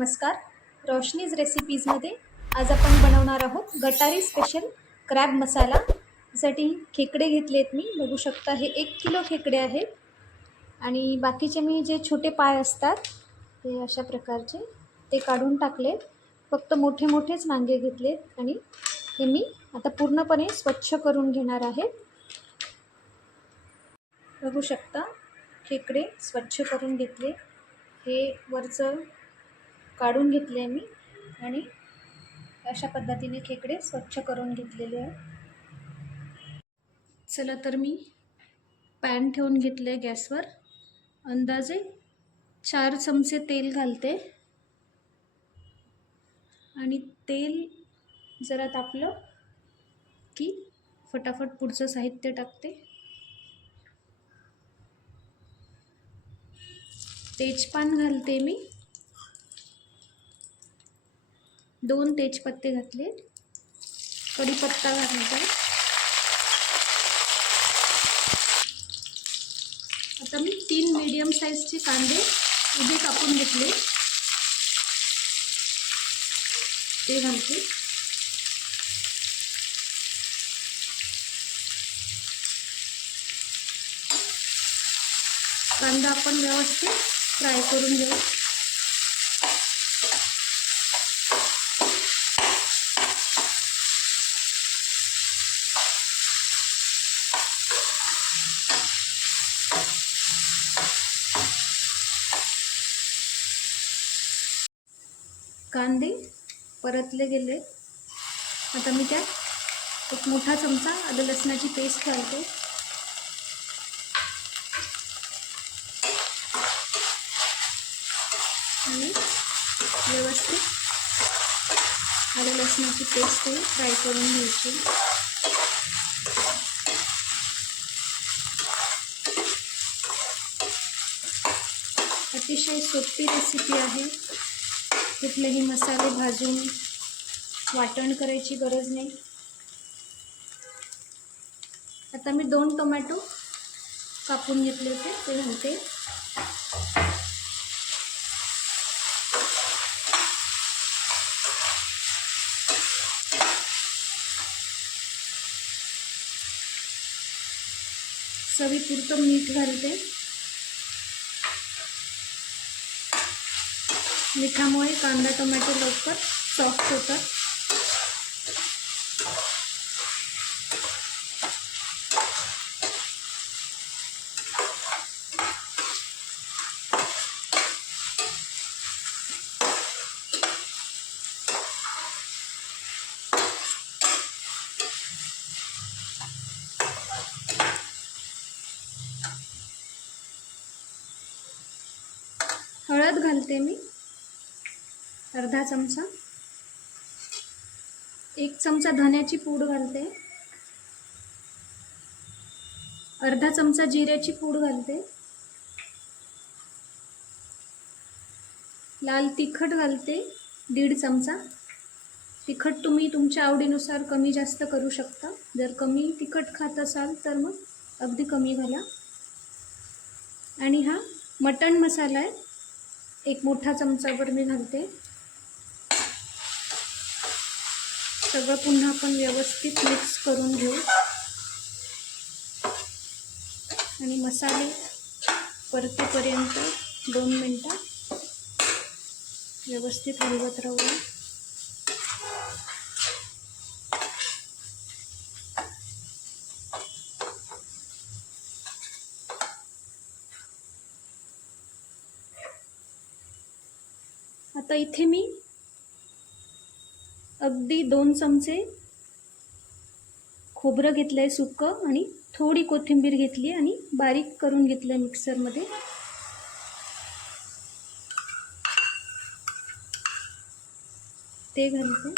नमस्कार. रोशनीज रेसिपीजमध्ये आज आपण बनवणार आहोत गटारी स्पेशल क्रॅब मसाला. यासाठी खेकडे घेतलेत मी. बघू शकता हे 1 किलो खेकडे आहेत आणि बाकीचे मी जे छोटे पाय असतात ते अशा प्रकारचे ते काढून टाकलेत. फक्त मोठे मोठेच नांगे घेतलेत आणि हे मी आता पूर्णपणे स्वच्छ करून घेणार आहे. बघू शकता खेकडे स्वच्छ करून घेतले. हे वरचं काढून घेतले मी आणि अशा पद्धतीने खेकडे स्वच्छ करून घेतलेले आहेत. चला तर मी पॅन ठेवून घेतले गॅसवर. अंदाजे 4 चमचे तेल घालते आणि तेल जरा तापलं की फटाफट पुढचं साहित्य टाकते. तेजपान घालते मी. 2 तेजपत्ते घातले. कढीपत्ता घालायचा. आता मी 3 मीडियम साईजचे कांदे उभे कापून घेतले ते घालते. कांदा आपण व्यवस्थित फ्राय करून घेऊ. कांदे परतले गेले. आता मी त्यात 1 मोठा चमचा आलं लसणाची पेस्ट घालते. आणि व्यवस्थित आलं लसणाची पेस्ट फ्राय करून घ्यायची. अतिशय सोपी रेसिपी आहे. कुठलेही मसाले भाजून वाटण करायची गरज नाही. आता मी 2 टोमॅटो कापून घेतले होते ते घालते. चवीपुरतं मीठ घालते. मिठामुळे कांदा टोमॅटो लवकर सॉफ्ट होतात. हळद घालते मी अर्धा चमचा. 1 चमचा धण्याची पूड घालते. अर्धा चमचा जिऱ्याची पूड घालते. लाल तिखट घालते 1.5 चमचा. तिखट तुम्ही तुमच्या आवडीनुसार कमी जास्त करू शकता. जर कमी तिखट खात असाल तर मग अगदी कमी घाला. आणि हा मटण मसाला आहे. 1 मोठा चमचाभर मी घालते. सगळं पुन्हा आपण व्यवस्थित मिक्स करून घेऊ आणि मसाले परतेपर्यंत 2 मिनिटं व्यवस्थित हलवत राहू. आता इथे मी अगदी 2 चमचे खोबरं घेतलंय सुक्कं आणि थोडी कोथिंबीर घेतली आणि बारीक करून घेतलंय मिक्सरमध्ये. ते घालते.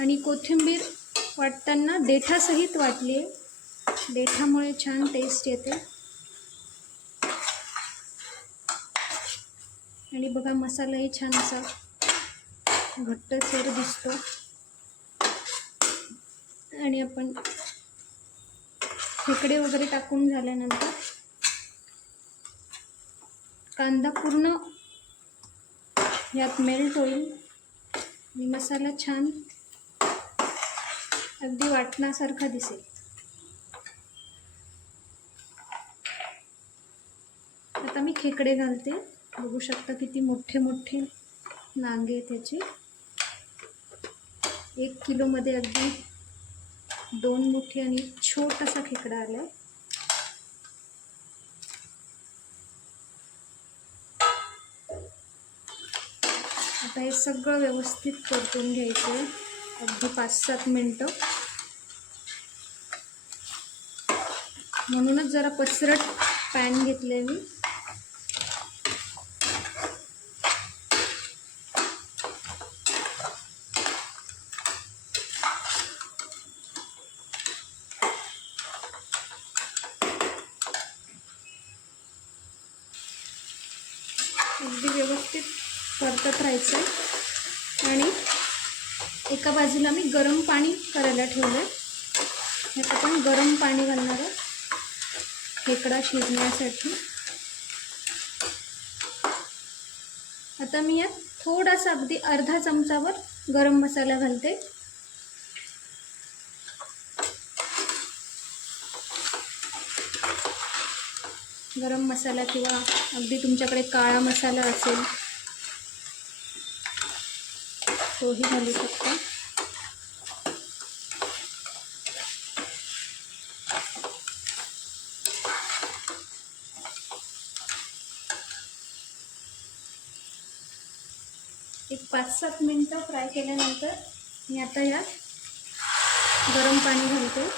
आणि कोथिंबीर वाटताना देठासहित वाटली आहे. देठामुळे छान टेस्ट येते. आणि बघा मसालाही छान असा घट्टसर दिसतो. आणि आपण खेकडे वगैरे टाकून झाल्यानंतर कांदा पूर्ण यात मेल्ट होईल आणि मसाला छान अगदी वाटण्यासारखा दिसेल. आता मी खेकडे घालते. बघू शकता किती मोठे मोठे नांगे आहेत त्याचे. 1 किलोमध्ये अगदी 2 मोठे आणि छोटासा खेकडा आलाय. आता हे सगळं व्यवस्थित परतून घ्यायचं आहे अगदी 5-7 मिनटं. म्हणूनच जरा पसरट पॅन घेतले मी. अगदी व्यवस्थित परतत राहायचं आणि एका बाजूला मी गरम पाणी करायला ठेवलं. यात आपण गरम पाणी घालणार आहे खेकडा शिजण्यासाठी. आता मी यात थोडासा अगदी अर्धा चमचावर गरम मसाला घालते. गरम मसाला किंवा अगदी तुमच्याकडे काळा मसाला असेल तोही घालू शकता. एक 5-7 मिनटं फ्राय केल्यानंतर मी आता यात गरम पाणी घालते.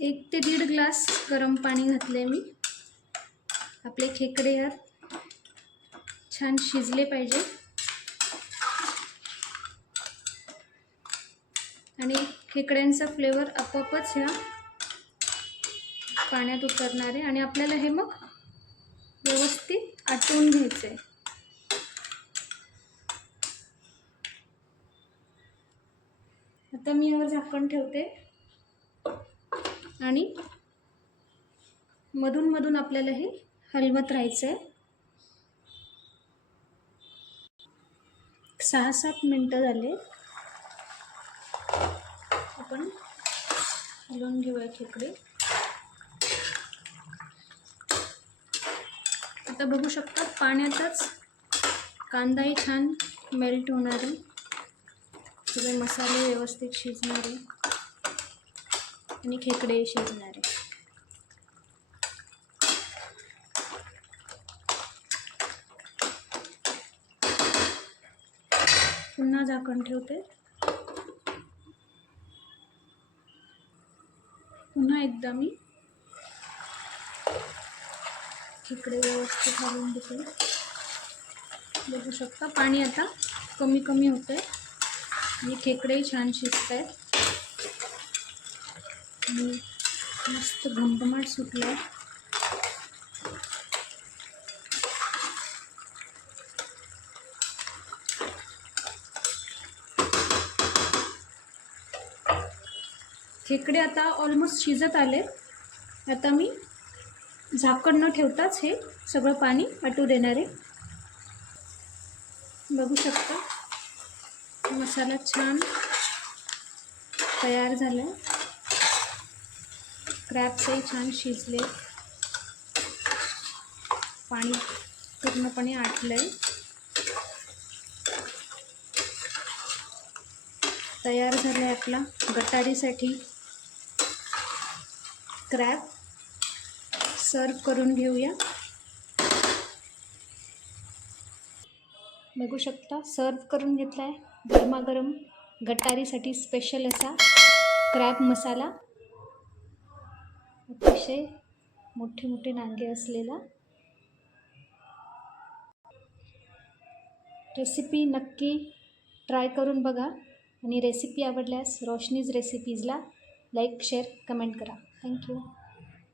एक ते 1.5 ग्लास गरम पाणी घातले मी. आपले खेकडे यात छान शिजले पाहिजे आणि खेकड्यांचा फ्लेवर आपोआपच ह्या पाण्यात उतरणार आहे आणि आपल्याला हे मग व्यवस्थित आटवून घ्यायचं आहे. आता मी यावर झाकण ठेवते आणि मधून मधून आपल्याला हे हलवत राहायचं आहे. 6-7 मिनटं झाले. आपण हलवून घेऊया खेकडे. आता बघू शकता पाण्यातच कांदाही छान मेल्ट होणार आहे. सगळे मसाले व्यवस्थित शिजणार आहे आणि खेकडेही शिजणार आहे. पुन्हा झाकण ठेवते. पुन्हा एकदा मी खेकडे व्यवस्थित घालून घेते. बघू शकता पाणी आता कमी कमी होतंय आणि खेकडेही छान शिजत आहेत आणि मस्त घमघमाट सुटलाय. खेकडे आता ऑलमोस्ट शिजत आले. आता मी झाकण न ठेवताच हे सगळं पाणी आटू देणार आहे. बघू शकता मसाला छान तयार झाला. क्रॅब्सही छान शिजले. पाणी पूर्णपणे आटलंय. तयार झालाय आपला गटारीसाठी क्रॅब. सर्व करून घेऊया. बघू शकता सर्व करून घेतलाय गरमागरम गटारीसाठी स्पेशल असा क्रॅब मसाला. अतिशय मोठे मोठे नांगे असलेला. रेसिपी नक्की ट्राय करून बघा आणि रेसिपी आवडल्यास रोशनीज रेसिपीजला लाईक शेअर कमेंट करा. थँक्यू.